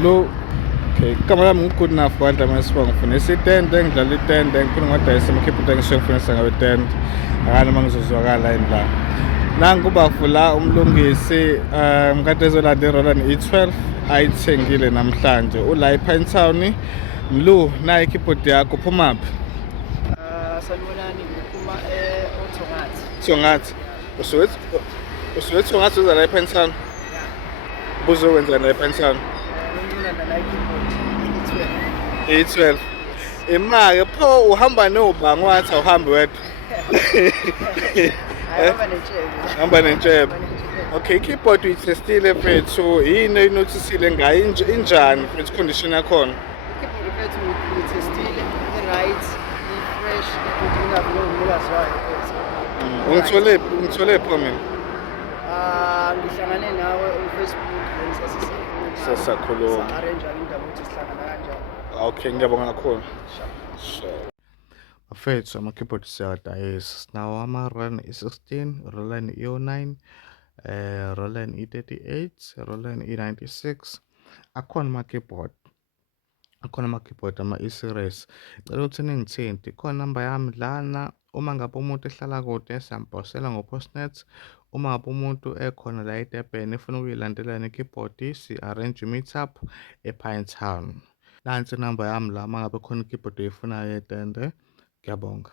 Mlu. Okay, igama lami ngu-Good Enough Bandla Masibongo. Ngifunisa itende, ngidlala itende, ngiphinde ngiwadayisa amakhipha ngisuke ngifunisa ngayo itende. Akani uma ngizozwakala yini la. Nangu ubavula umlungisi mkade ezolanda iRoland E12 ayithengile namhlanje. Ula ePinetown. Mlu, nayi ikeyboard yakho uphumaphi? Sanibonani, ngiphuma eThongathi. Thongathi. Usuwethongathi uza la ePinetown? Buzokwenza la ePinetown? Ngilanda la ikeyboard E12. Ima-ke pho uhamba nobhangi wathi awuhambi wedwa? Hamba netshebe. Hamba nentshebe. Okay, ikeyboard uyithestile mfethu, yini oyinothisile ngayo injani mfethu condition yakhona? Ikeyboard mfethu ngithestile, i-right, i-fresh, inginabi nomnikazi wayo mfethu. Ungithole pho mina? Ngihlangane nawe uFacebook Sasakhuluma. sa-arrange-a indaba ukuthi sihlangana kanjani. Okay, ngiyabonga kakhulu. Sure. Mfethu ama-keyboard siyawadayisa. Sinawo ama-Roland E16, Roland E09, Roland E38, Roland E96. Akhona ama-keyboard ama-E-series. Ngicela ukuthi ningithinte. Ikhona inamba yami lana. Uma ngabe umuntu ehlala kude siyamphosela ngo-Postnet. Uma ngabe umuntu ekhona la eDurban efuna ukuyilandela ne-keyboard, si-arrange i-meetup ePinetown. Nansi inamba yami la uma ngabe khona i-keyboard oyifunayo yetende. Ngiyabonga.